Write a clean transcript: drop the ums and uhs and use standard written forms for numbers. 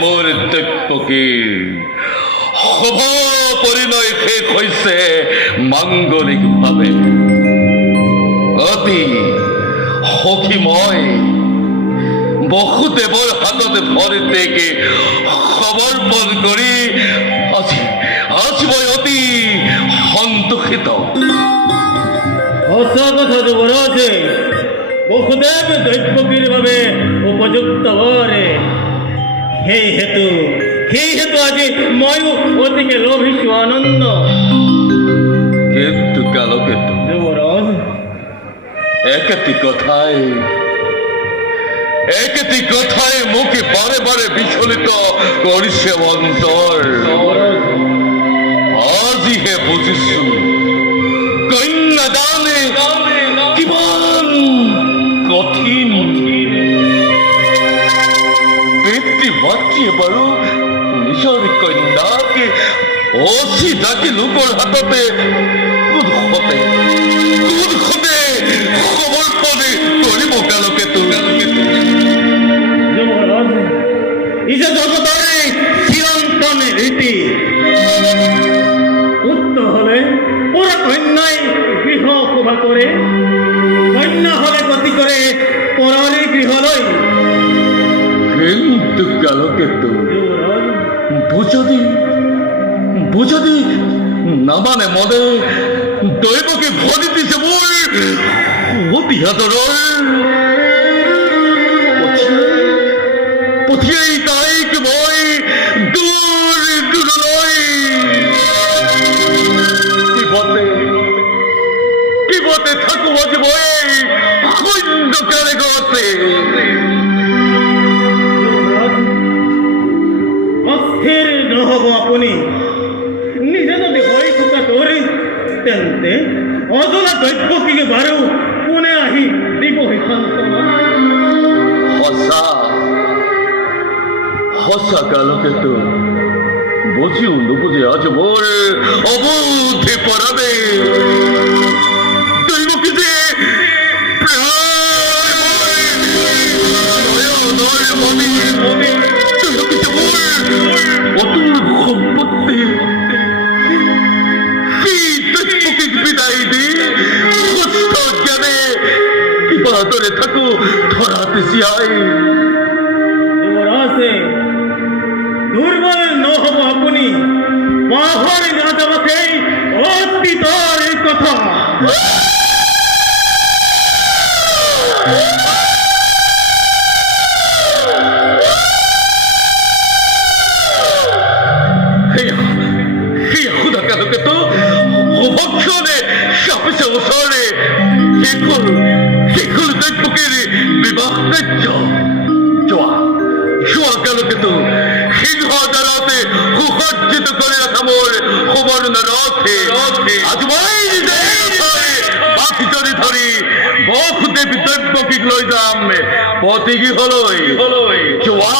মোৰ দৈপকীৰ সভা পৰিণয় শেষ হৈছে মাংগলিকভাৱে। অতি সখী মই বসুদেৱৰ হাতত ভৰিতেকে সমৰ্পণ কৰি আজি মই অতি সন্তোষিত। সঁচা কথা যুৱৰাজ, বসুদেৱ দৈপকীৰ বাবে উপযুক্ত বৰে। সেই হেতু আজি ময়ো অতিকে লোভিছো আনন্দ। কিন্তু কালকেতু যুৱৰাজ, একটি কথাই মোক বাৰে বাৰে বিচলিত কৰিছে অন্তৰ। আজিহে বুজিছো কন্যাদানে কিমান কঠিন। পিতৃ-মাতৃয়ে বাৰু নিজৰ কন্যাকে অচিনাকি লোকৰ হাততে কোনখতে সমৰ্পণে কৰিব কালকেতু। যুৱৰাজ, ই যে জগতৰে চিৰন্তন ৰীতি। পুত্ৰ হলে পুৰা কন্যাই গৃহ শোভা কৰে, কন্যা হলে গতি কৰে পৰৰে গৃহলৈ। কিন্তু কালকেতু বুঝদি নামানে মনে দৈবকে ভৰি দিছে মোৰ অতি আদৰৰ। পঠিয়াই তাইক মই দূৰলৈ। কিবতে থাকো আজি মই সৈন্যকাৰে গতে। অস্থিৰ নহব আপুনি। নিজে যদি হৈ থকা তোৰে তেন্তে অজনা দৈপকীকে বাৰু কোনে আহি দিবহি সান্তনা। সঁচা কালকেতু বুঝিও নুবুঝে আজ মোৰ অবুদ্ধি পৰাবে। দৈবকী যে অতুল সম্পত্তি সেই দৈপকীক বিদায় দি সুস্থ জ্ঞানে কিবা দৰে থাকো ধৰাতে জীয়াই। যুৱৰাজে দুৰ্বল নহব আপুনি। পাহৰি নাযাবকে অতীতৰ কথা। কালকেতু অভক্ষণে সাপিছে ওচৰে শেষ দৈপকীৰ বিবাহ কাৰ্য। যোৱা কালকেতু সিংহ দ্বাৰাতে সুসজ্জিত কৰি ৰখা মোৰ সুবৰ্ণ ৰথে আজি মই বাকি ধৰি বসুদেৱ দৈপকীক লৈ যাম পতি গৃহলৈ। যোৱা